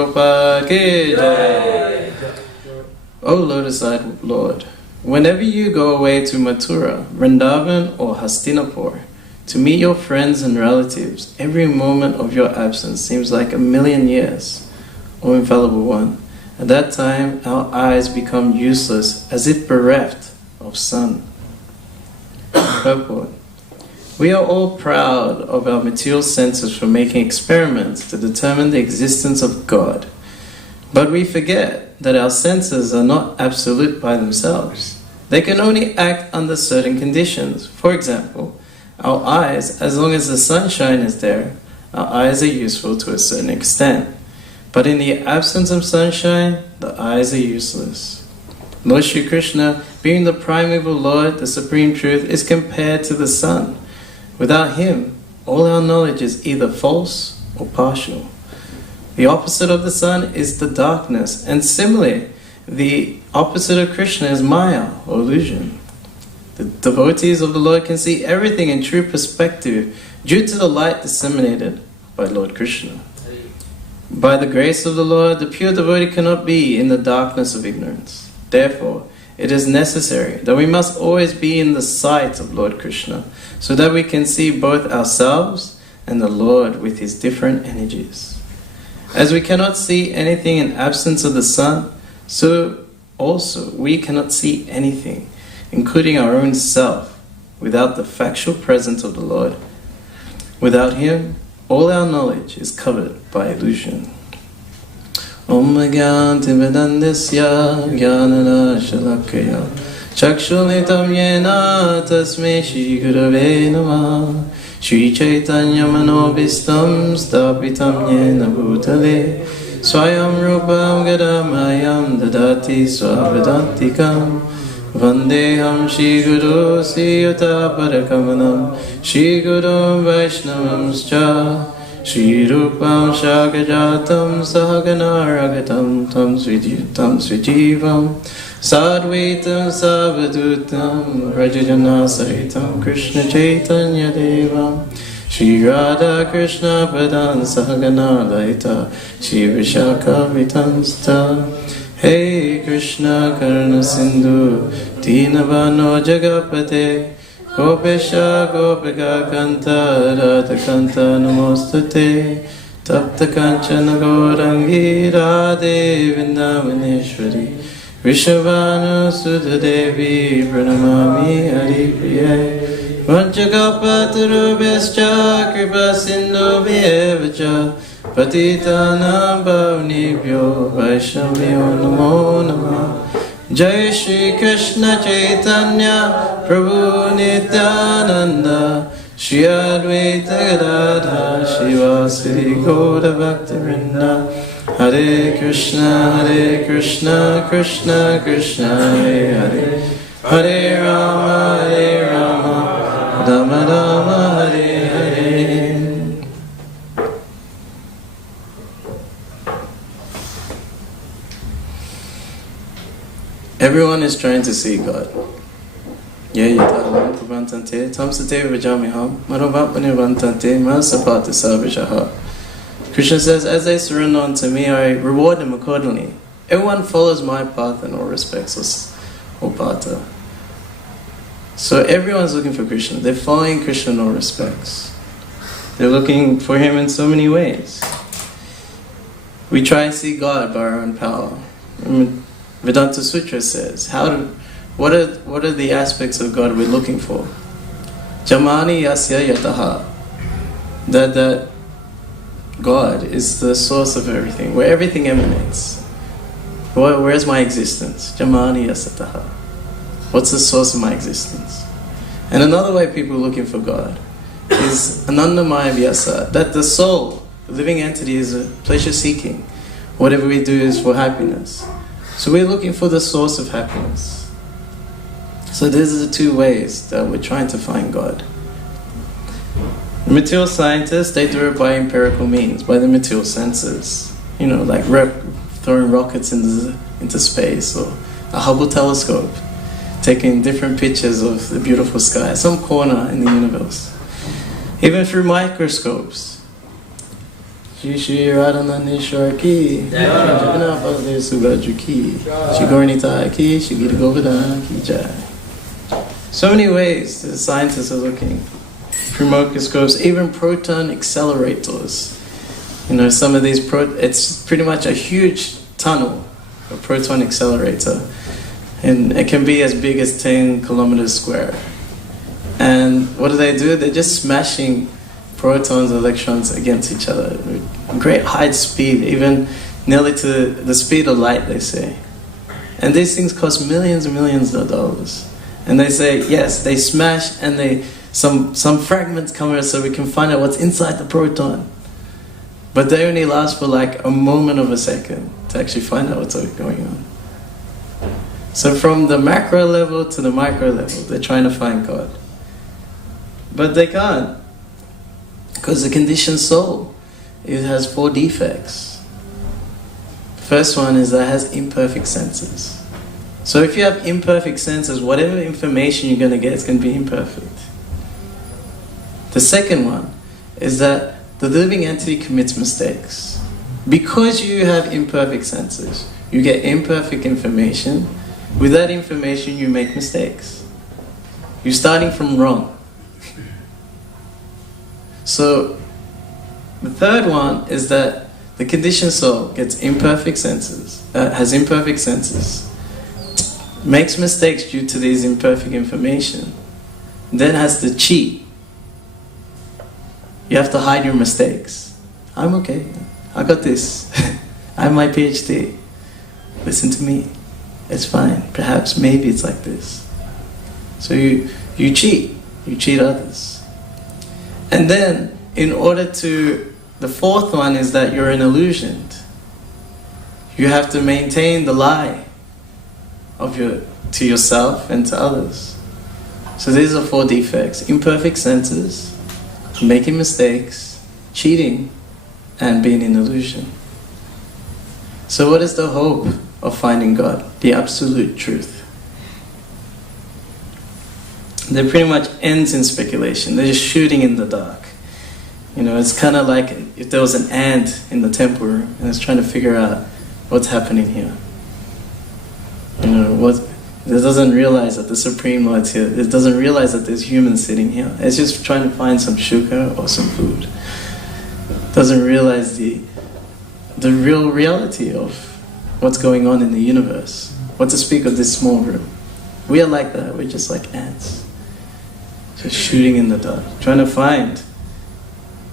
O lotus-eyed Lord, whenever you go away to Mathurā, Vṛndāvana or Hastināpura to meet your friends and relatives, every moment of your absence seems like 1,000,000 years, O infallible one. At that time, our eyes become useless, as if bereft of sun. Purport. We are all proud of our material senses for making experiments to determine the existence of God. But we forget that our senses are not absolute by themselves. They can only act under certain conditions. For example, our eyes, as long as the sunshine is there, our eyes are useful to a certain extent. But in the absence of sunshine, the eyes are useless. Lord Śrī Kṛṣṇa, being the primeval Lord, the Supreme Truth, is compared to the sun. Without Him, all our knowledge is either false or partial. The opposite of the sun is the darkness, and similarly, the opposite of Krishna is māyā, or illusion. The devotees of the Lord can see everything in true perspective due to the light disseminated by Lord Kṛṣṇa. By the grace of the Lord, the pure devotee cannot be in the darkness of ignorance. Therefore, it is necessary that we must always be in the sight of Lord Kṛṣṇa, so that we can see both ourselves and the Lord with His different energies. As we cannot see anything in absence of the sun, so also we cannot see anything, including our own self, without the factual presence of the Lord. Without Him, all our knowledge is covered by illusion. Om Gyanti Vedandasya Gyanana Shalakaya Chakshulitam Yena Tasme Shri Gurave Namah Shri Chaitanya Manobhistam Stapitam Yena Bhutale Swayam Rupam Gadamayam Dadati Swavedantikam Vandeham Shri Guru Siyata Parakamanam Shri Guru Vaishnavamscha Shri Rupam Shagajatam Sahagana Ragatam Tam Svijivam Sadvaitam Savadutam Rajajana Sahitam Krishna Chaitanya Devam Shri Radha Krishna Padan Sahagana Laita Shri Vishaka Vitamsta Hey Krishna Karna Sindhu Dinavano Jagapate Gopesha Gopika Kanta Radha Kanta Namostate Tapta Kanchana Gaurangi Radhe Vrindavaneshwari Vrishabhanu Sudha Devi Pranamami Haripriye Vanchakapatarubhyascha Kripa Sindhu Vyevacha Patitanam Bhavnibhyo Vaishnavyo Namo Namah Jai Shri Krishna Chaitanya Prabhu Nityananda Shri Advaita Gadadhara Shivasari Gaura Bhakta-vrinda Hare Krishna Krishna Krishna Hare Hare Hare Rama Rama Rama Hare Hare. Everyone is trying to see God. Krishna says, as they surrender unto me, I reward them accordingly. Everyone follows my path in all respects, or vātha. So everyone's looking for Krishna. They're following Krishna in all respects. They're looking for Him in so many ways. We try and see God by our own power. Vedanta Sutra says, what are the aspects of God we're looking for? Jamani yasya yataha. That God is the source of everything, where everything emanates. Where's my existence? Jamani yasya. What's the source of my existence? And another way people are looking for God is anandamaya vyasa, that the soul, the living entity, is a pleasure seeking. Whatever we do is for happiness. So we're looking for the source of happiness. So these are the two ways that we're trying to find God. The material scientists, they do it by empirical means, by the material senses. Like throwing rockets into space, or a Hubble telescope, taking different pictures of the beautiful sky, some corner in the universe. Even through microscopes. Shri Shri Radhanandeshwar ki, Jagannath Baladev Subhadra ki, Shri Gauranitai ki, Shri Gita Govardhana ki jai. So many ways the scientists are looking. Microscopes, even proton accelerators. You know, some of these it's pretty much a huge tunnel, a proton accelerator, and it can be as big as 10 kilometers square. And what do? They're just smashing protons, electrons against each other with great high speed, even nearly to the speed of light, they say. And these things cost millions and millions of dollars. And they say, yes, they smash and some fragments come out so we can find out what's inside the proton. But they only last for like a moment of a second to actually find out what's going on. So from the macro level to the micro level, they're trying to find God. But they can't. Because the conditioned soul, it has 4 defects. First one is that it has imperfect senses. So if you have imperfect senses, whatever information you're going to get is going to be imperfect. The second one is that the living entity commits mistakes. Because you have imperfect senses, you get imperfect information. With that information, you make mistakes. You're starting from wrong. So, the third one is that the conditioned soul gets imperfect senses, has imperfect senses, makes mistakes due to these imperfect information, then has to cheat. You have to hide your mistakes. I'm okay. I got this. I have my PhD. Listen to me. It's fine. Perhaps, maybe it's like this. So you cheat. You cheat others. And then, in order to... The fourth one is that you're an illusion. You have to maintain the lie to yourself and to others. So these are 4 defects. Imperfect senses, making mistakes, cheating, and being in illusion. So what is the hope of finding God? The absolute truth. That pretty much ends in speculation. They're just shooting in the dark. You know, it's kind of like if there was an ant in the temple room and it's trying to figure out what's happening here. You know, it doesn't realize that the Supreme Lord's here. It doesn't realize that there's humans sitting here. It's just trying to find some sugar or some food. It doesn't realize the real reality of what's going on in the universe. What to speak of this small room. We are like that. We're just like ants. Just shooting in the dark. Trying to find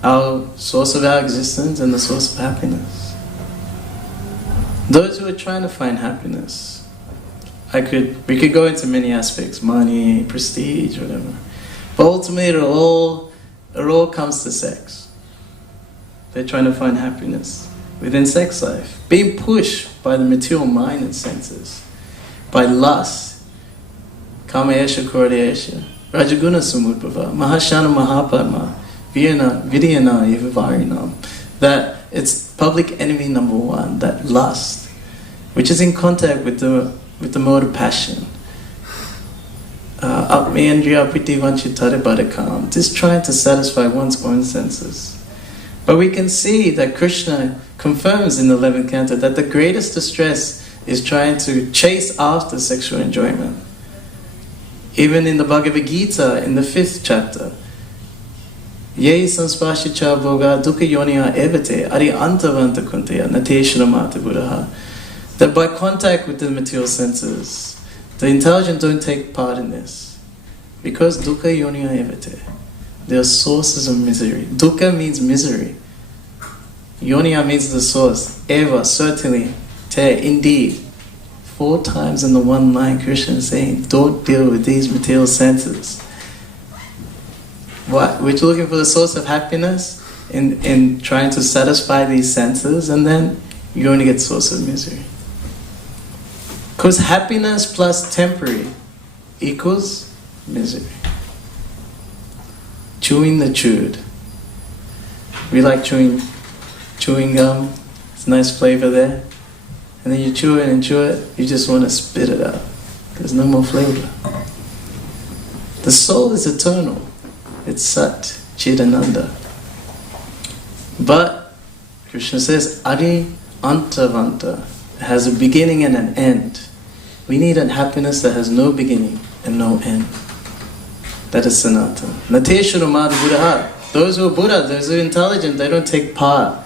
our source of our existence and the source of happiness. Those who are trying to find happiness, we could go into many aspects, money, prestige, whatever. But ultimately it all comes to sex. They're trying to find happiness within sex life. Being pushed by the material mind and senses. By lust. Kamayesha Koradesha. Rajaguna Samudbhava. Mahashana Mahapadma. Vidyana Yivarinam. That it's public enemy number 1, that lust, which is in contact with the mode of passion. Just trying to satisfy one's own senses. But we can see that Krishna confirms in the 11th canto that the greatest distress is trying to chase after sexual enjoyment. Even in the Bhagavad Gita, in the 5th chapter, Ye sanspashicha bhoga dukkha yoniya evate ari antavanta kunteya nateshramata buddha. That by contact with the material senses, the intelligent don't take part in this. Because dukkha yoniya evate. They are sources of misery. Dukkha means misery. Yoniya means the source. Eva, certainly. Te, indeed. 4 times in the one line, Krishna is saying, don't deal with these material senses. What? We're looking for the source of happiness in trying to satisfy these senses, and then you're going to get source of misery. Because happiness plus temporary equals misery. Chewing the chewed. We like chewing gum. It's a nice flavor there. And then you chew it and chew it, you just want to spit it out. There's no more flavor. The soul is eternal. It's Sat, Chit, Ananda. But Krishna says, Adi Antavanta. It has a beginning and an end. We need a happiness that has no beginning and no end. That is Sanatana. Nateshuru madhū. Those who are Buddha, those who are intelligent, they don't take part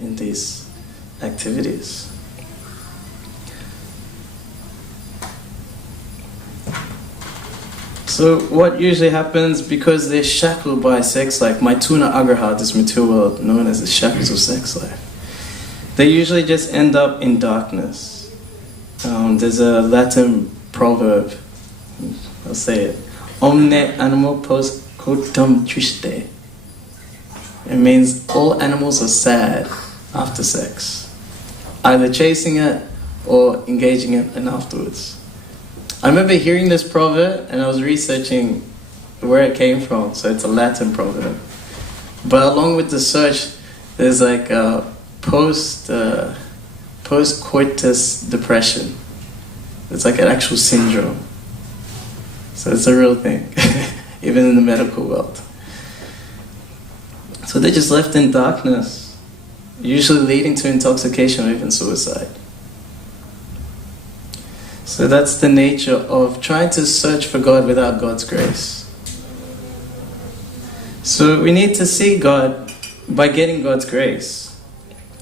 in these activities. So what usually happens, because they're shackled by sex life, Maithuna Agraha, this material world known as the shackles of sex life, they usually just end up in darkness. There's a Latin proverb, I'll say it, Omne animo post coitum triste. It means all animals are sad after sex, either chasing it or engaging it and afterwards. I remember hearing this proverb and I was researching where it came from, so it's a Latin proverb. But along with the search, there's like a post-coitus depression. It's like an actual syndrome. So it's a real thing, even in the medical world. So they're just left in darkness, usually leading to intoxication or even suicide. So that's the nature of trying to search for God without God's grace. So we need to see God by getting God's grace.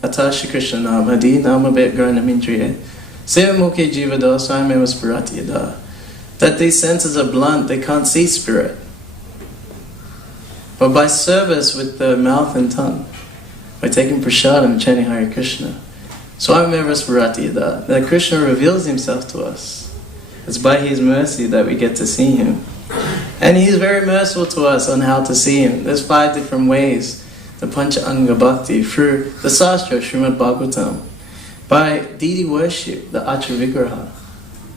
Ata Śrī Kṛṣṇa Madi Nama Namindriye Sevamukhe Jivada Swayameva Spuratiyada. That these senses are blunt, they can't see spirit. But by service with the mouth and tongue, by taking prasadam and chanting Hare Krishna, Swayameva Spuratiyada, that Krishna reveals himself to us. It's by his mercy that we get to see him. And he's very merciful to us on how to see him. There's 5 different ways. The Pancha Anga Bhakti, through the Sastra, Srimad Bhagavatam. By deity worship, the Acha Vigraha.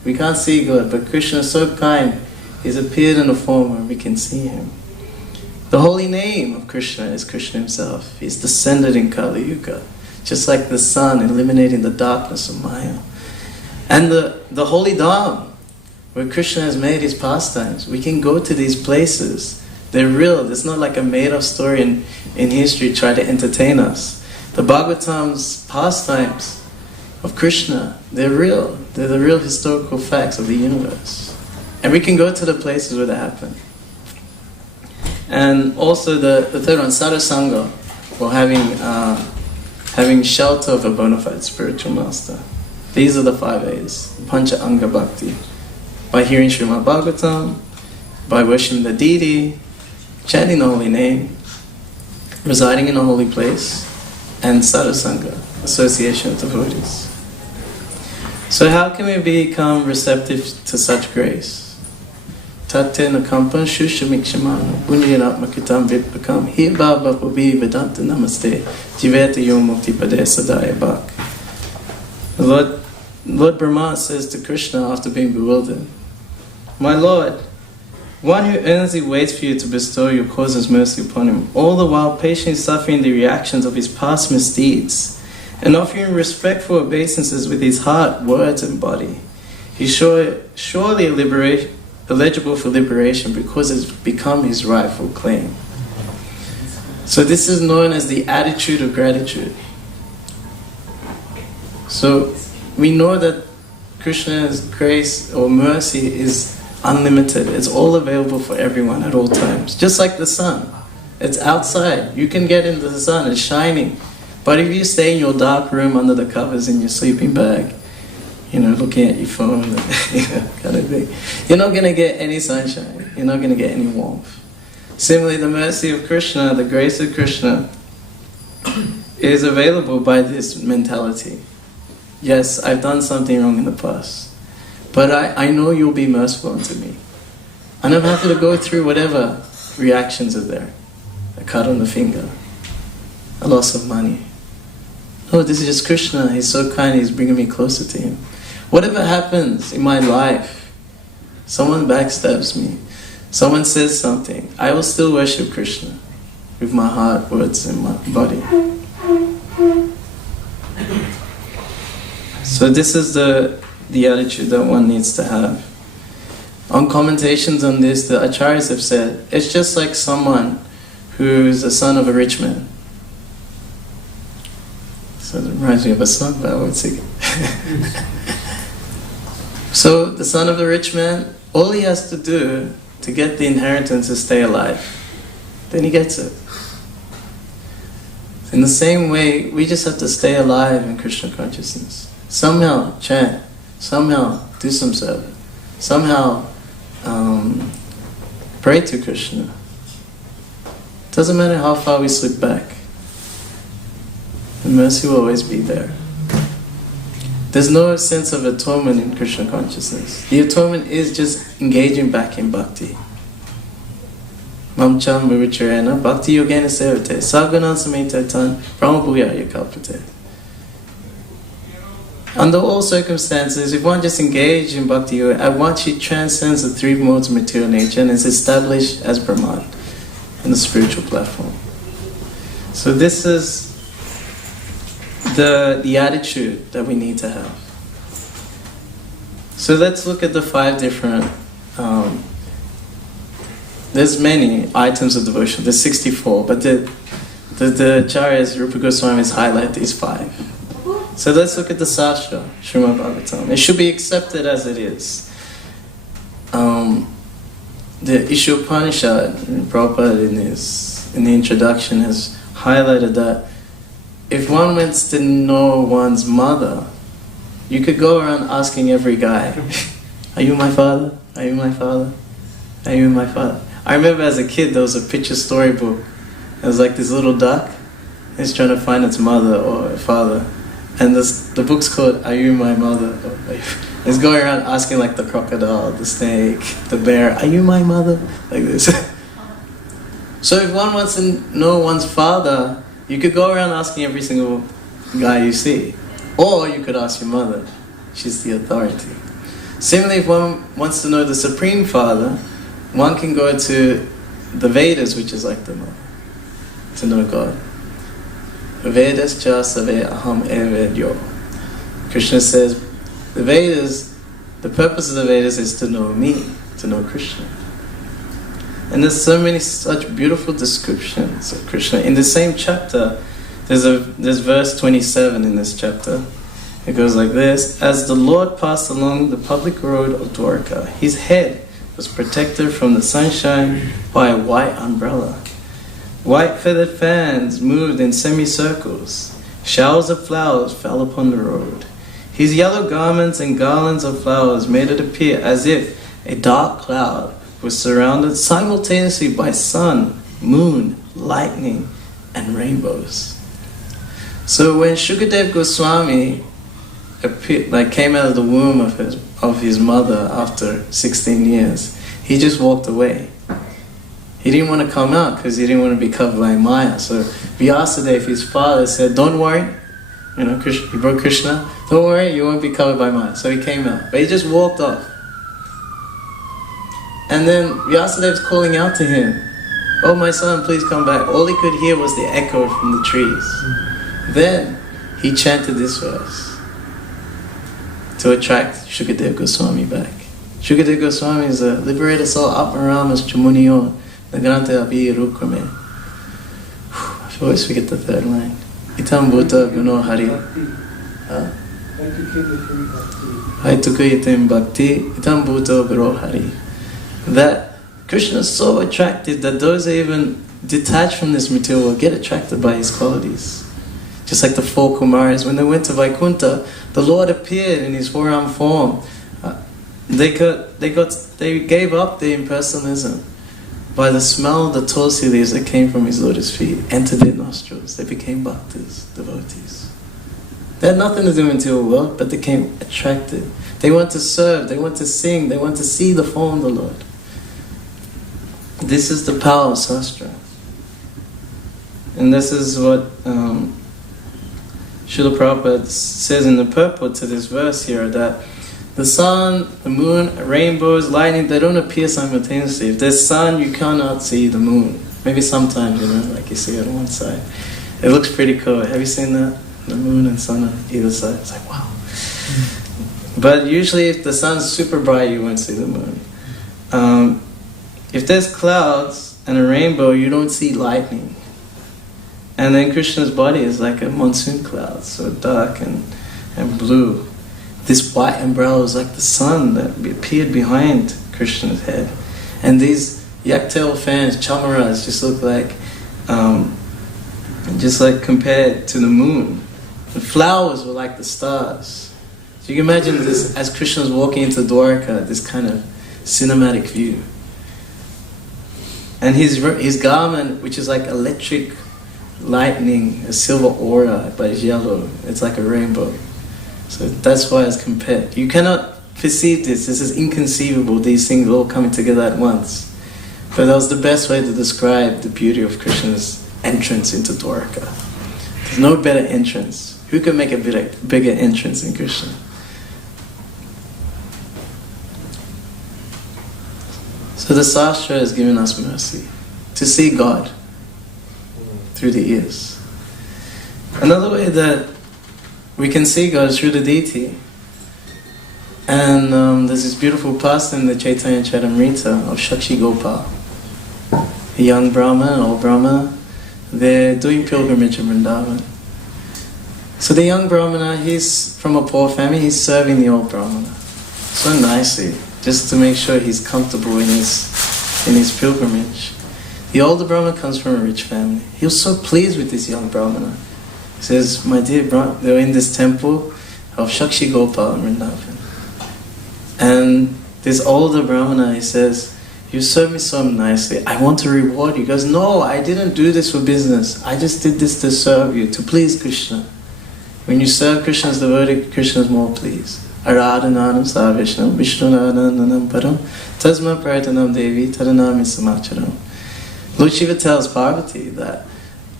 We can't see God, but Krishna is so kind, he's appeared in a form where we can see him. The holy name of Krishna is Krishna himself. He's descended in Kali Yuga, just like the sun eliminating the darkness of Maya. And the holy Dham, where Krishna has made his pastimes. We can go to these places. They're real. It's not like a made-up story in history try to entertain us. The Bhagavatam's pastimes of Krishna, they're real. They're the real historical facts of the universe. And we can go to the places where they happen. And also the third one, sadhusanga, or having shelter of a bona fide spiritual master. These are the 5 A's, Pancha Anga Bhakti. By hearing Srimad Bhagavatam, by worshiping the deity, chanting the holy name, residing in a holy place, and sadhusanga, association with devotees. So how can we become receptive to such grace? Tate nakampan shushamikshimano punyaratmakitam vipakam hibhava pubi vedanta namaste jiveta yomukti pade sadaya bhak. Lord Brahma says to Krishna after being bewildered, My Lord, one who earnestly waits for you to bestow your causeless mercy upon him, all the while patiently suffering the reactions of his past misdeeds, and offering respectful obeisances with his heart, words, and body. He's surely eligible for liberation because it's become his rightful claim. So this is known as the attitude of gratitude. So we know that Krishna's grace or mercy is unlimited. It's all available for everyone at all times. Just like the sun. It's outside. You can get into the sun. It's shining. But if you stay in your dark room under the covers in your sleeping bag, looking at your phone, kind of thing, you're not going to get any sunshine. You're not going to get any warmth. Similarly, the mercy of Krishna, the grace of Krishna, is available by this mentality. Yes, I've done something wrong in the past, but I know you'll be merciful unto me. And I'm happy to go through whatever reactions are there. A cut on the finger, a loss of money. Oh, this is just Krishna. He's so kind. He's bringing me closer to him. Whatever happens in my life, someone backstabs me, someone says something, I will still worship Krishna with my heart, words, and my body. So this is the attitude that one needs to have. On commentations on this, the acharyas have said, it's just like someone who's the son of a rich man. Reminds me of a song, but I won't sing it. So the son of the rich man, all he has to do to get the inheritance is stay alive. Then he gets it. In the same way, we just have to stay alive in Krishna consciousness. Somehow chant, somehow do some service, somehow pray to Krishna. Doesn't matter how far we slip back. The mercy will always be there. There's no sense of atonement in Krishna consciousness. The atonement is just engaging back in bhakti. Mamcham vivichayana bhakti yogena sevate sagunan sametatan brahmabhuyaya kalpate. Under all circumstances, if one just engages in bhakti yoga, once he transcends the three modes of material nature and is established as Brahman in the spiritual platform. So this is the attitude that we need to have. So let's look at the 5 different, there's many items of devotion, there's 64, but the Acharyas, Rupa Goswamis highlight these 5. So let's look at the Sastra, Srimad Bhagavatam. It should be accepted as it is. The Ishopanishad, Prabhupada in the introduction has highlighted that if one wants to know one's mother, you could go around asking every guy, are you my father? Are you my father? Are you my father? I remember as a kid there was a picture storybook. It was like this little duck. It's trying to find its mother or father. And the book's called Are You My Mother? It's going around asking like the crocodile, the snake, the bear, are you my mother? Like this. So if one wants to know one's father, you could go around asking every single guy you see. Or you could ask your mother. She's the authority. Similarly, if one wants to know the Supreme Father, one can go to the Vedas, which is like the mother, to know God. Vedas cha save aham evedyo. Krishna says, the Vedas, the purpose of the Vedas is to know me, to know Krishna. And there's so many such beautiful descriptions of Krishna. In the same chapter, there's verse 27 in this chapter. It goes like this: as the Lord passed along the public road of Dwarka, his head was protected from the sunshine by a white umbrella. White feathered fans moved in semicircles. Showers of flowers fell upon the road. His yellow garments and garlands of flowers made it appear as if a dark cloud was surrounded simultaneously by sun, moon, lightning, and rainbows. So when Shukadeva Goswami came out of the womb of his mother after 16 years, he just walked away. He didn't want to come out because he didn't want to be covered by Maya. So Vyasadeva, his father, said, don't worry, he brought Krishna, don't worry, you won't be covered by Maya. So he came out, but he just walked off. And then Vyasadeva's calling out to him, oh my son, please come back. All he could hear was the echo from the trees. Then he chanted this verse to attract Shukadeva Goswami back. Shukadeva Goswami is a liberated soul, Atmaramas Chamuniyon, Nagrante Abhi Rukrame. I always forget the third line. Itam Bhuta Guno Hari. Haituka Itam Bhakti, Itam Bhuta Guru Hari. That Krishna is so attractive that those that even detached from this material will get attracted by his qualities. Just like the 4 Kumaris, when they went to Vaikuntha, the Lord appeared in his 4-armed form. They gave up their impersonalism. By the smell of the tulsi leaves that came from his lotus feet, entered their nostrils. They became bhaktas, devotees. They had nothing to do with material world, but they became attracted. They want to serve, they want to sing, they want to see the form of the Lord. This is the power of Sastra. And this is what Srila Prabhupada says in the purport to this verse here, that the sun, the moon, rainbows, lightning, they don't appear simultaneously. If there's sun, you cannot see the moon. Maybe sometimes, like you see it on one side. It looks pretty cool. Have you seen that? The moon and sun on either side. It's like, wow. But usually if the sun's super bright, you won't see the moon. If there's clouds and a rainbow, you don't see lightning. And then Krishna's body is like a monsoon cloud, so dark and blue. This white umbrella was like the sun that appeared behind Krishna's head. And these yak-tail fans, chamaras, just look like, just like compared to the moon. The flowers were like the stars. So you can imagine this as Krishna's walking into Dwarka, this kind of cinematic view. And his garment, which is like electric lightning, a silver aura, but it's yellow. It's like a rainbow. So that's why it's compared. You cannot perceive this. This is inconceivable. These things all coming together at once. But that was the best way to describe the beauty of Krishna's entrance into Dwarka. There's no better entrance. Who can make a bigger entrance than Krishna? So the Sastra has given us mercy to see God through the ears. Another way that we can see God is through the deity. And there's this beautiful pastime in the Chaitanya Charitamrita of Shakshi Gopal. A young Brahma, an old Brahma, they're doing pilgrimage in Vṛndāvana. So the young Brahmana, he's from a poor family, he's serving the old Brahmana so nicely, just to make sure he's comfortable in his pilgrimage. The older Brahmana comes from a rich family. He was so pleased with this young Brahmana. He says, my dear Brahmana, they were in this temple of Shakshi Gopal in Vṛndāvana. And this older Brahmana, he says, you serve me so nicely, I want to reward you. He goes, no, I didn't do this for business. I just did this to serve you, to please Krishna. When you serve Krishna's devotee, Krishna is more pleased. Aradhananam sarveshnam vishnunananam param tasma prarthanam devi tadanami samacharam. Lord Shiva tells Parvati that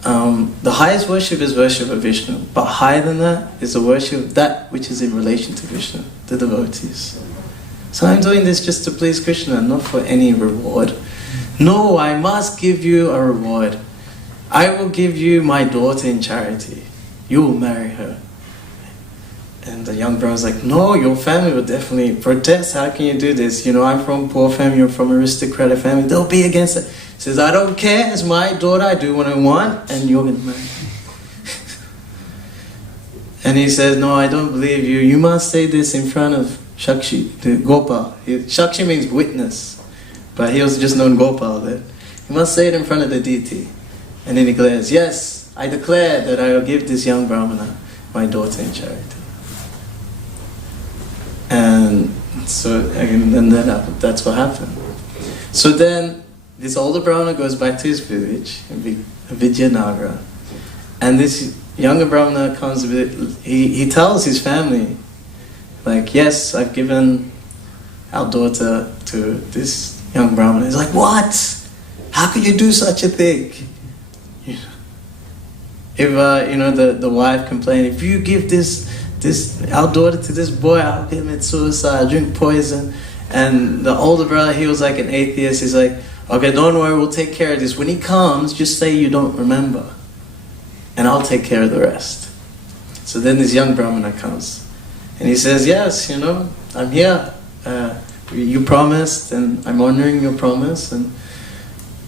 the highest worship is worship of Vishnu, but higher than that is the worship of that which is in relation to Krishna, the devotees. So I'm doing this just to please Krishna, not for any reward. No, I must give you a reward. I will give you my daughter in charity. You will marry her. And the young brother's like, no, your family will definitely protest. How can you do this? You know, I'm from a poor family, you're from an aristocratic family. They'll be against it. He says, I don't care. It's my daughter. I do what I want. And you're going to marry me. And he says, no, I don't believe you. You must say this in front of Shakshi, the Gopal. Shakshi means witness. But he was just known Gopal then. You must say it in front of the deity. And then he declares, yes, I declare that I will give this young Brahmana my daughter in charity. And so again, then that's what happened. So then this older Brahmana goes back to his village, Vijayanagara. And this younger Brahmana comes with, he tells his family, like, yes, I've given our daughter to this young Brahmana. He's like, what? How could you do such a thing? If the wife complained, if you give our daughter to this boy, I'll commit suicide, I'll drink poison. And the older brother, he was like an atheist. He's like, okay, don't worry, we'll take care of this. When he comes, just say you don't remember, and I'll take care of the rest. So then this young Brahmana comes, and he says, yes, I'm here. You promised, and I'm honoring your promise, and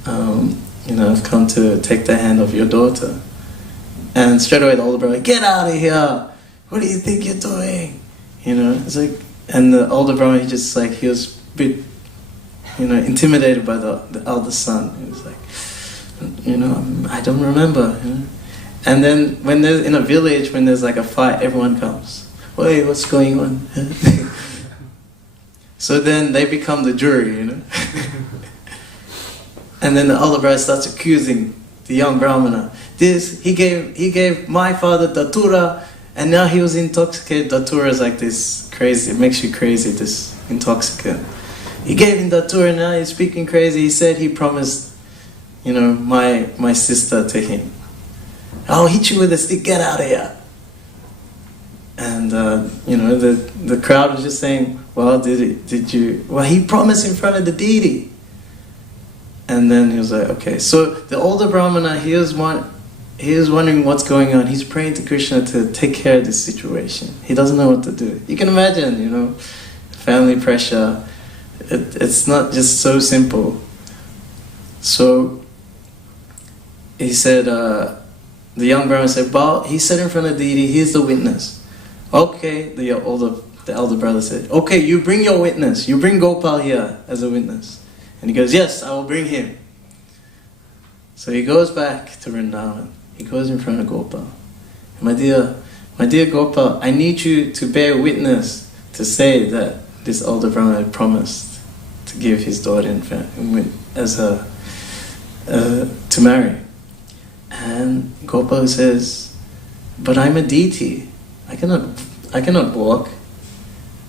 I've come to take the hand of your daughter. And straight away the older brother, get out of here! What do you think you're doing? It's like, and the older brother, he was a bit, intimidated by the elder son. He was like, I don't remember. And then when there's in a village, when there's like a fight, everyone comes. Wait, what's going on? So then they become the jury, And then the older brother starts accusing the young Brahmana. He gave my father datura, and now he was intoxicated. Datura is like this crazy, it makes you crazy, this intoxicant. He gave him datura, now he's speaking crazy. He said he promised, my sister to him. I'll hit you with a stick, get out of here. And, the crowd was just saying, well, he promised in front of the deity. And then he was like, okay. So the older Brahmana, he was wondering what's going on. He's praying to Krishna to take care of this situation. He doesn't know what to do. You can imagine, family pressure. It's not just so simple. So he said, the young Brahmin said, well, he said in front of deity, he's the witness. Okay, the elder brother said, okay, you bring your witness. You bring Gopal here as a witness. And he goes, yes, I will bring him. So he goes back to Vṛndāvana. He goes in front of Gopal. My dear Gopal, I need you to bear witness to say that this elder Brahmin had promised to give his daughter to marry. And Gopal says, but I'm a deity. I cannot walk.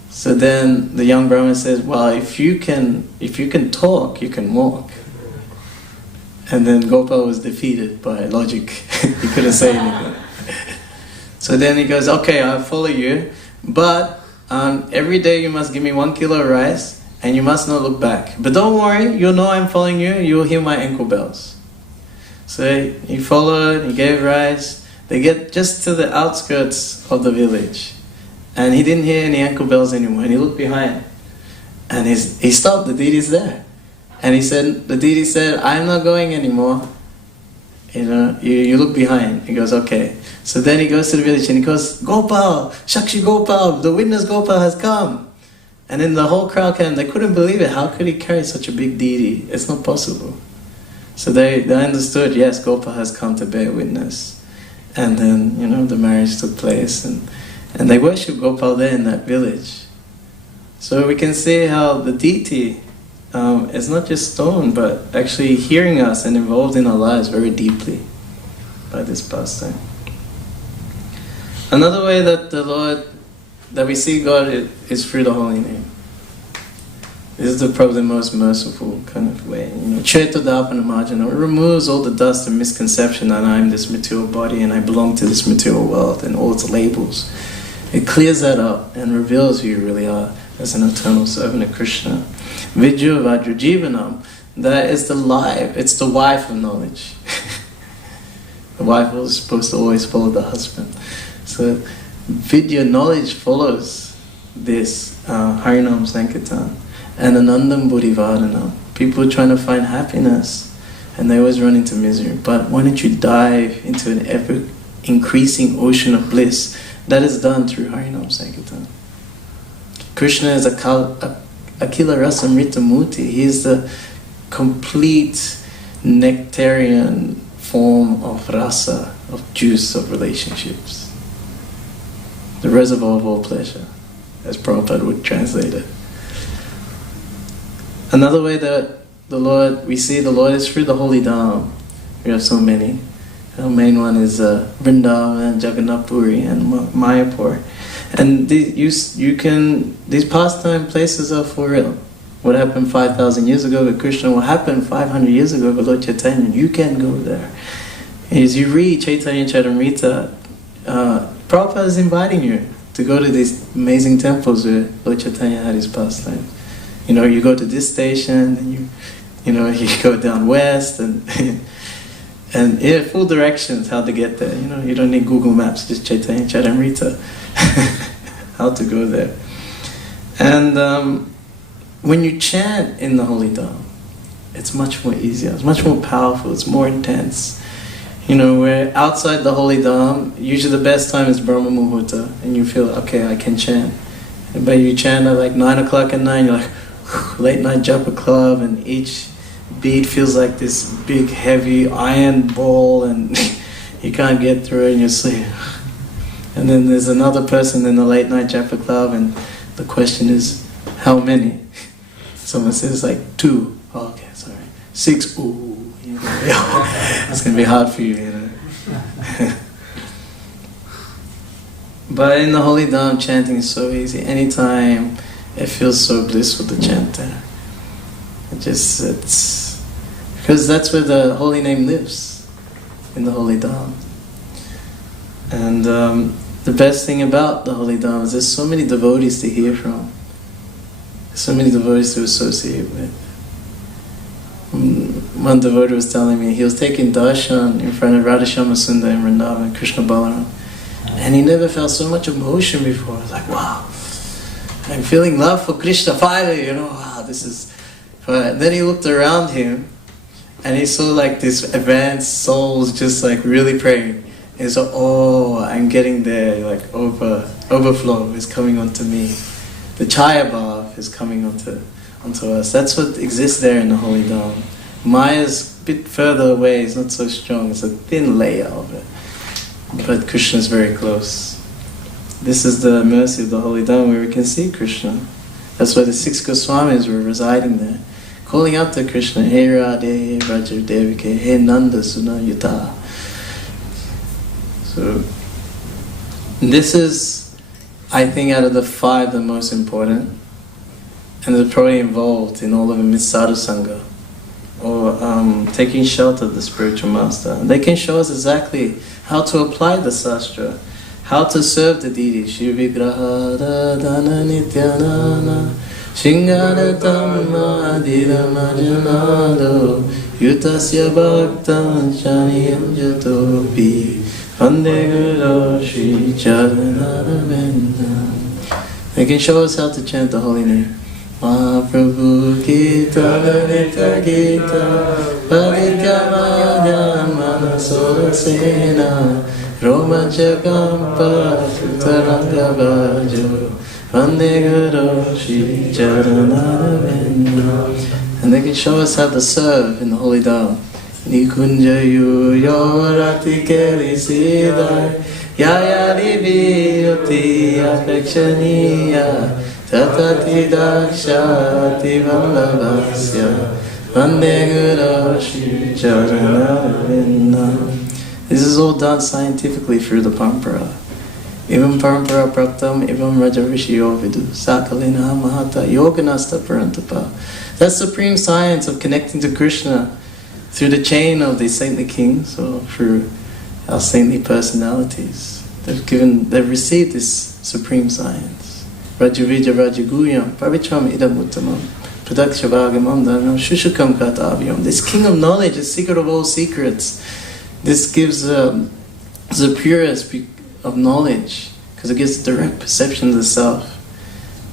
So then the young Brahmin says, well, if you can talk, you can walk. And then Gopal was defeated by logic. He couldn't say anything. So then he goes, okay, I'll follow you, but every day you must give me 1 kilo of rice, and you must not look back. But don't worry, you'll know I'm following you, you'll hear my ankle bells. So he followed, he gave rice. They get just to the outskirts of the village, and he didn't hear any ankle bells anymore, and he looked behind. And he stopped, the deity's there. And the deity said, I'm not going anymore. You look behind. He goes, okay. So then he goes to the village and he goes, Gopal, Shakshi Gopal, the witness Gopal has come. And then the whole crowd came, they couldn't believe it. How could he carry such a big deity? It's not possible. So they understood, yes, Gopal has come to bear witness. And then, the marriage took place. And they worshipped Gopal there in that village. So we can see how the deity is not just stone, but actually hearing us and involved in our lives very deeply by this pastime. Another way that we see God is through the holy name. This is probably the most merciful kind of way. It removes all the dust and misconception that I'm this material body and I belong to this material world and all its labels. It clears that up and reveals who you really are as an eternal servant of Krishna. Vidya Vajra Jivanam, that is it's the wife of knowledge. The wife was supposed to always follow the husband. So Vidya, knowledge, follows this Harinam Sankirtan. And Anandam Buddhivardhanam. People are trying to find happiness and they always run into misery. But why don't you dive into an ever-increasing ocean of bliss? That is done through Harinam Sankirtan. Krishna is Akila Rasa Mrita Murti. He is the complete nectarian form of rasa, of juice of relationships. The reservoir of all pleasure, as Prabhupada would translate it. Another way that we see the Lord is through the holy Dham. We have so many. The main one is Vṛndāvana, Jagannath Puri, and Mayapur. And these pastime places are for real. What happened 5,000 years ago with Krishna, what happened 500 years ago with Lord Chaitanya, you can go there. As you read Chaitanya Charitamrita, Prabhupada is inviting you to go to these amazing temples where Lord Chaitanya had his pastime. You go to this station, and you go down west, and full directions how to get there. You don't need Google Maps, just Chaitanya Charitamrita, how to go there. And when you chant in the holy Dham, it's much more easier, it's much more powerful, it's more intense. Where outside the holy Dham, usually the best time is Brahma Muhurta, and you feel, okay, I can chant. But you chant at like 9 o'clock at night, you're like, late night japa club, and each beat feels like this big heavy iron ball, and you can't get through it and you sleep. And then there's another person in the late night japa club, and the question is, how many? Someone says like 2. Oh, okay, sorry. 6. Ooh, it's gonna be hard for you, But in the holy Dham, chanting is so easy. Anytime, it feels so blissful to chant there. It's because that's where the holy name lives, in the holy Dham. And the best thing about the holy Dham is there's so many devotees to hear from. There's so many devotees to associate with. One devotee was telling me he was taking darshan in front of Radhashama Sundar in Vṛndāvana, Krishna Balaram, and he never felt so much emotion before. I was like, wow, I'm feeling love for Krishna finally, wow, this is... But then he looked around him and he saw like these advanced souls just like really praying. is, oh, I'm getting there, like overflow is coming onto me. The chaya bhav is coming onto us. That's what exists there in the Holy Dham. Maya's a bit further away, it's not so strong, it's a thin layer of it. But Krishna is very close. This is the mercy of the Holy Dham where we can see Krishna. That's why the 6 Goswamis were residing there, calling out to Krishna, Hey Radhe, Raja Devike, Hey Nanda Sunayuta. So, this is, I think, out of the 5, the most important, and they're probably involved in all of them, sadhu sangha, or taking shelter of the spiritual master. They can show us exactly how to apply the sastra, how to serve the deity. Shri Vigraha Dana Nityanana Shingara Dhamma Dira Majanado Yutasya Bhaktan Shaniyam Jatopi Vande Guru Shri Charanaravinda. They can show us how to chant the holy name. Mahaprabhu Gita Nitya Gita Paditya Madhyam Manasora Sena Romachakampa Taranga Bhajo Vande Guru Shri Charanaravinda. And they can show us how to serve in the Holy Dham. Nikunjayu Yorati Keri Siddhar Yayari Viyoti Apekshaniya tatrābda-koṭi-pratimaḥ Vande Guru Shri Charanaravinda. This is all done scientifically through the parampara. Evam parampara praptam evam raja rishyo vidu sakalina mahata yoganasta parantapa. That's supreme science of connecting to Krishna through the chain of the saintly kings, or through our saintly personalities. They've received this supreme science. Rajavija Rajaguyam Pavitram Idam Uttamam Pradakshavagamam Dhanam Shushukam Katavyam. This king of knowledge, the secret of all secrets. This gives the purest of knowledge, because it gives direct perception of the self,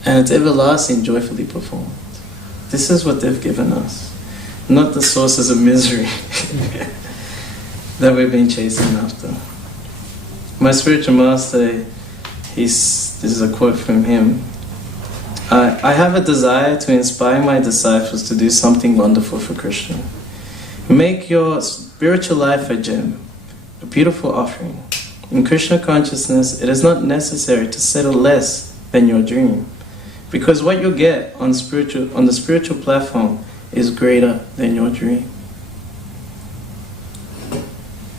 and it's everlasting, joyfully performed. This is what they've given us, not the sources of misery that we've been chasing after. My spiritual master, this is a quote from him. I have a desire to inspire my disciples to do something wonderful for Krishna. Make your spiritual life a gem, a beautiful offering. In Krishna consciousness, it is not necessary to settle less than your dream, because what you get on the spiritual platform is greater than your dream.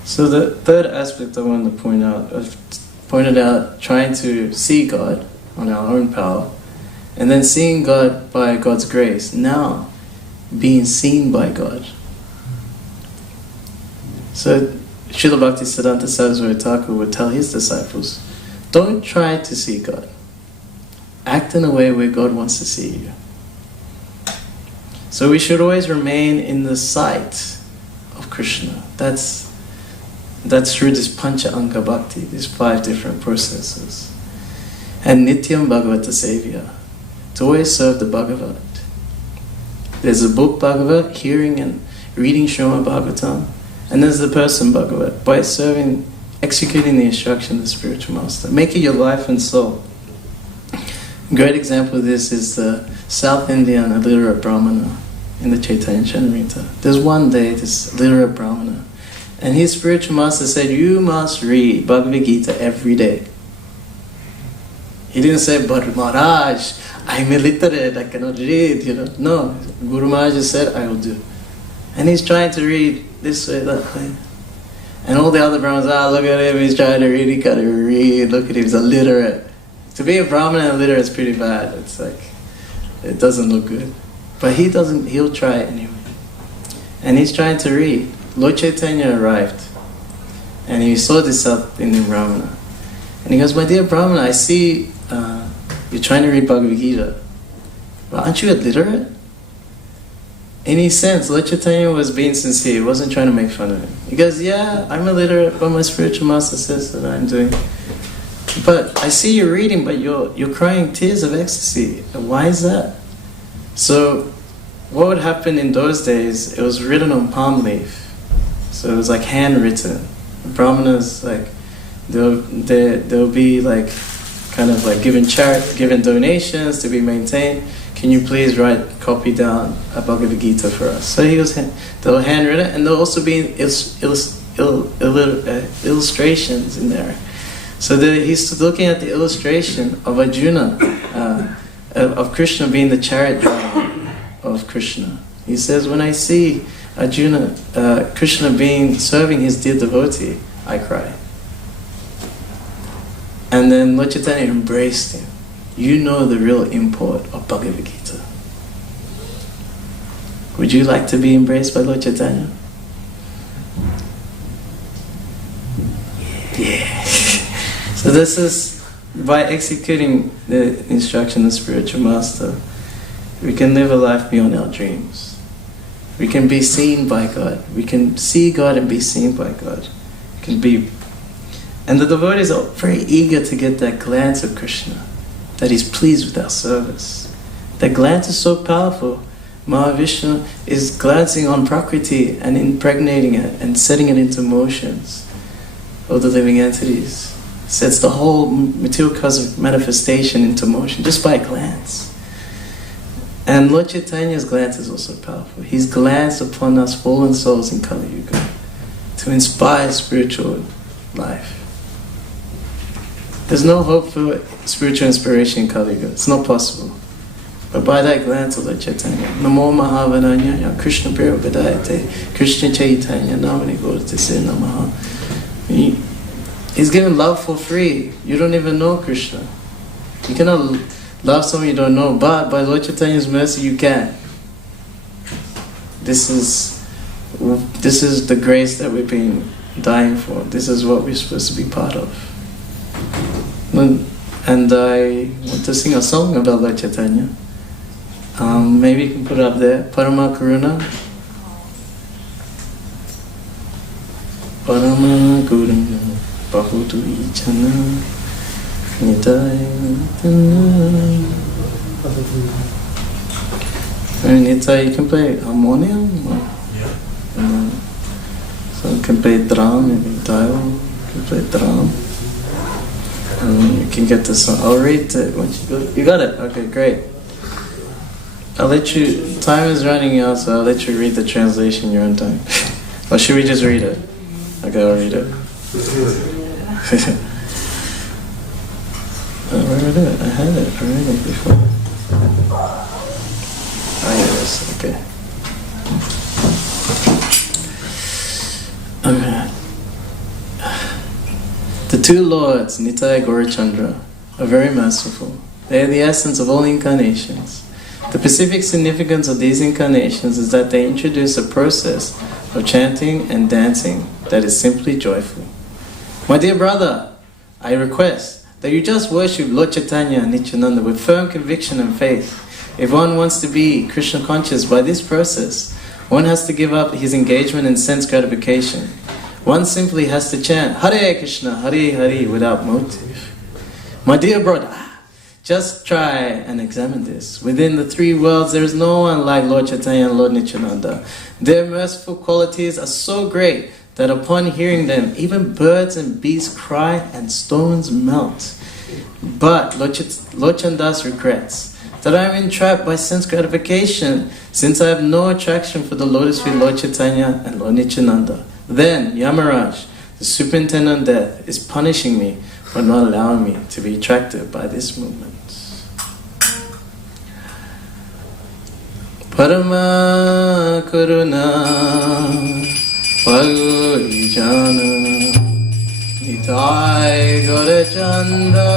So the third aspect I wanted to point out, I've pointed out trying to see God on our own power, and then seeing God by God's grace, now being seen by God. So Srila Bhaktisiddhanta Saraswati Thakur would tell his disciples, don't try to see God. Act in a way where God wants to see you. So we should always remain in the sight of Krishna. That's through this Pancha Anga Bhakti, these 5 different processes. And Nityam Bhagavata Sevya, to always serve the Bhagavat. There's a book Bhagavat, hearing and reading Srimad Bhagavatam, and there's the person Bhagavat, by serving, executing the instruction of the spiritual master. Make it your life and soul. A great example of this is the South Indian illiterate Brahmana in the Chaitanya Charitamrita. There's one day, this illiterate Brahmana, and his spiritual master said, you must read Bhagavad Gita every day. He didn't say, but Maharaj, I'm illiterate, I cannot read, No, Guru Maharaj just said, I will do. And he's trying to read this way, that way. And all the other Brahmanas, look at him, he's trying to read, he can't read, look at him, he's illiterate. To be a Brahmana and illiterate is pretty bad. It's like, it doesn't look good. But he'll try it anyway. And he's trying to read. Lord Chaitanya arrived, and he saw this South Indian Brahmana. And he goes, my dear Brahmana, I see you're trying to read Bhagavad Gita. Well, aren't you illiterate? In his sense, Lord Chaitanya was being sincere. He wasn't trying to make fun of him. He goes, yeah, I'm illiterate, but my spiritual master says that I'm doing. But I see you reading, but you're crying tears of ecstasy. Why is that? So what would happen in those days, it was written on palm leaf. So it was like handwritten. The Brahmanas they'll be like kind of like given donations to be maintained. Can you please copy down a Bhagavad Gita for us? So they'll handwrite it, and there'll also be illustrations in there. So he's looking at the illustration of Arjuna, of Krishna being the chariot driver of Krishna. He says, when I see Arjuna, Krishna serving his dear devotee, I cry. And then Lord Chaitanya embraced him. You know the real import of Bhagavad Gita. Would you like to be embraced by Lord Chaitanya? Yeah. So this is, by executing the instruction of the spiritual master, we can live a life beyond our dreams. We can be seen by God. We can see God and be seen by God. We can be, and the devotees are very eager to get that glance of Krishna, that he's pleased with our service. That glance is so powerful. Mahavishnu is glancing on Prakriti and impregnating it and setting it into motions of the living entities. Sets the whole material cosmic manifestation into motion just by a glance. And Lord Chaitanya's glance is also powerful. He's glanced upon us fallen souls in Kali Yuga to inspire spiritual life. There's no hope for spiritual inspiration in Kali Yuga. It's not possible. But by that glance of Lord Chaitanya, Namo Mahavananyaya Krishna Prema Vedayate Krishna Chaitanya Namani Gaurate Namaha. He's giving love for free. You don't even know Krishna. You cannot love someone you don't know, but by Lord Chaitanya's mercy you can. This is the grace that we've been dying for. This is what we're supposed to be part of. And I want to sing a song about Lord Chaitanya. Maybe you can put it up there. Parama Karuna. Parama Karuna Bahutu Ichana Nitai. You can play harmonium? Yeah. So you can play drum, maybe dial. You can play drum. You can get the song. I'll read it once you go. You got it? Okay, great. I'll let you, time is running out, so I'll let you read the translation your own time. Or should we just read it? Okay, I'll read it. Where did it? I had it already before. Oh, yes, okay. Okay. The two lords, Nitai Gaurachandra, are very merciful. They are the essence of all incarnations. The specific significance of these incarnations is that they introduce a process of chanting and dancing that is simply joyful. My dear brother, I request that you just worship Lord Chaitanya and Nityananda with firm conviction and faith. If one wants to be Krishna conscious by this process, one has to give up his engagement in sense gratification. One simply has to chant Hare Krishna, Hare Hare without motive. My dear brother, just try and examine this. Within the three worlds, there is no one like Lord Chaitanya and Lord Nityananda. Their merciful qualities are so great that upon hearing them, even birds and beasts cry and stones melt. But Lord Chandas regrets that I am entrapped by sense gratification, since I have no attraction for the lotus feet Lord Chaitanya and Lord Nityananda. Then Yamaraj, the superintendent of death, is punishing me for not allowing me to be attracted by this movement. Parama Karuna Pagujana Nitai Gaurachandra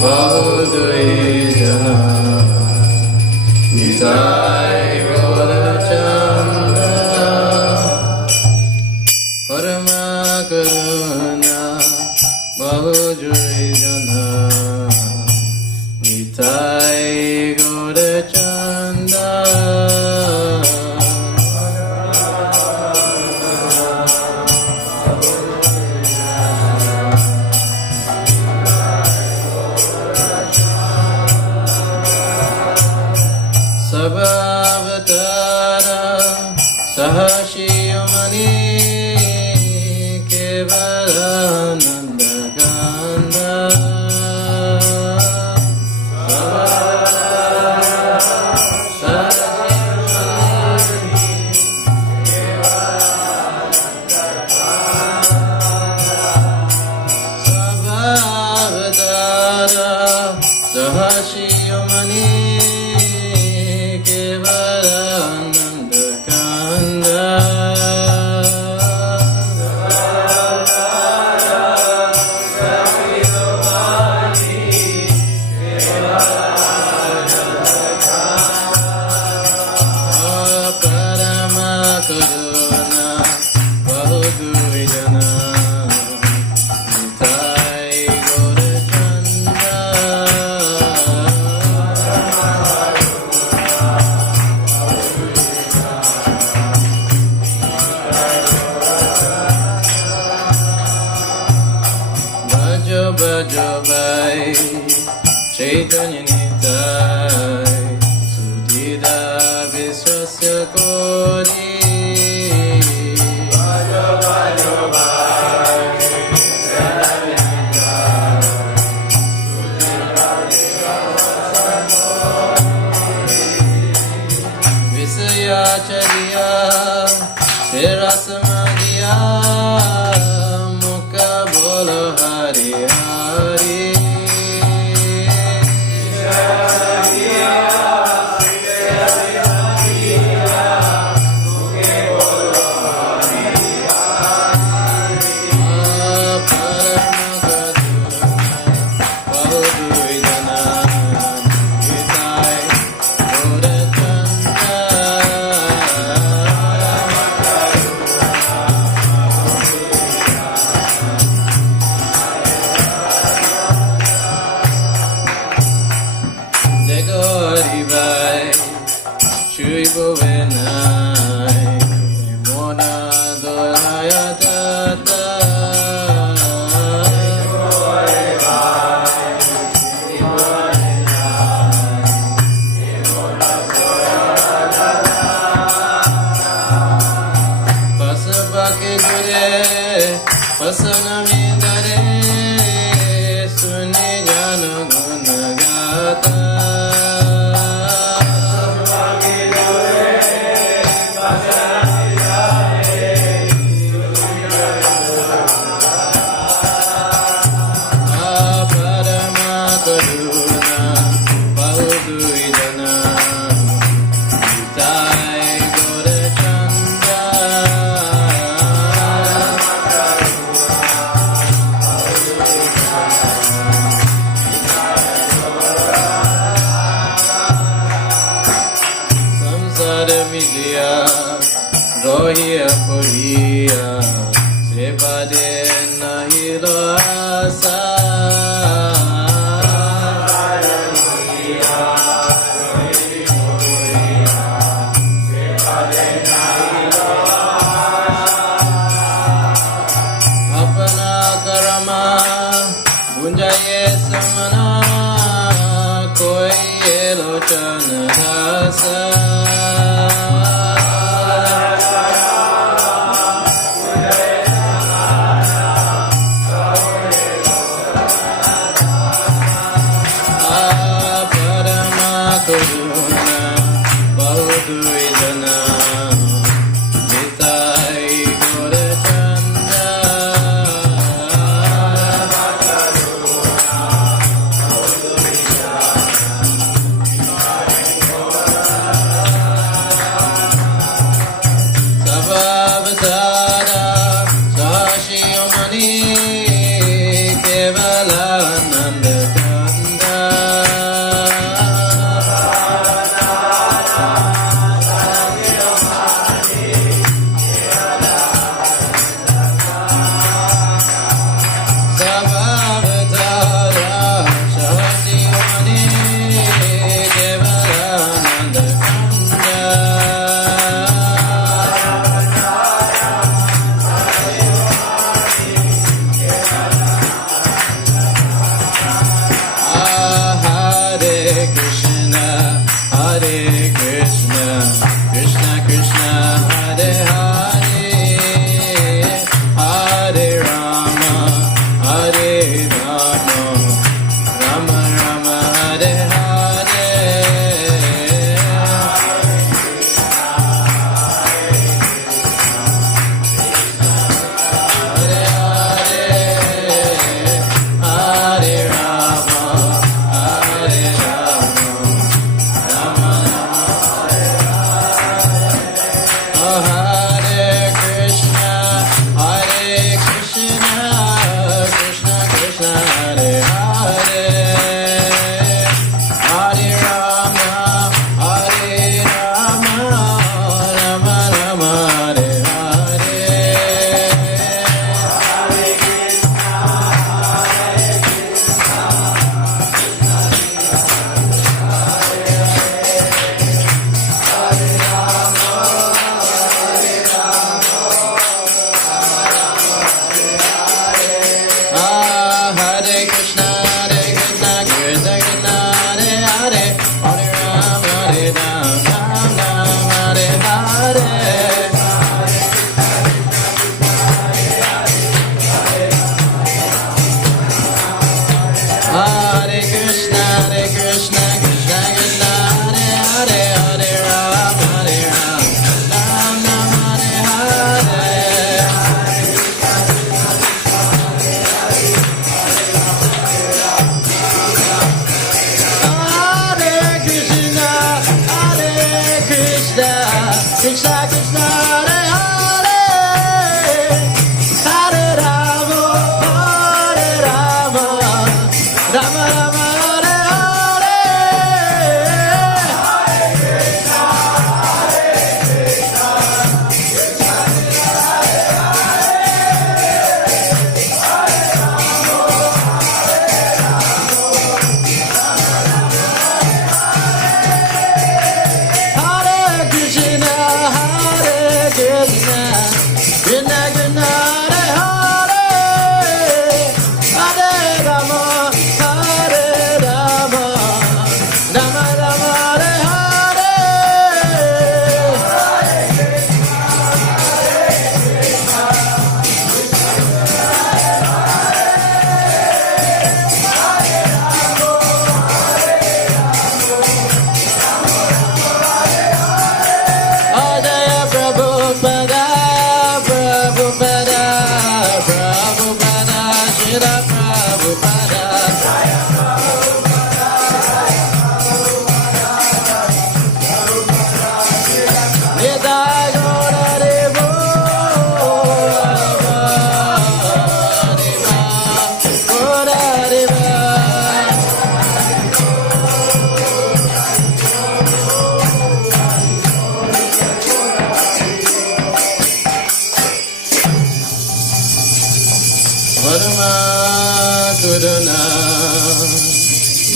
Pagujana Nitai Gaurachandra Parama Karuna Pagujana Nitai Gaurachandra Jabai Chaitanya Nitai Sudhira Viswasya Kori Visayacharya Sirasamagiya Mukha Bolo Hari Hari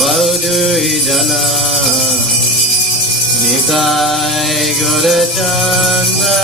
Vaudui Jana Nitai Gaurachandra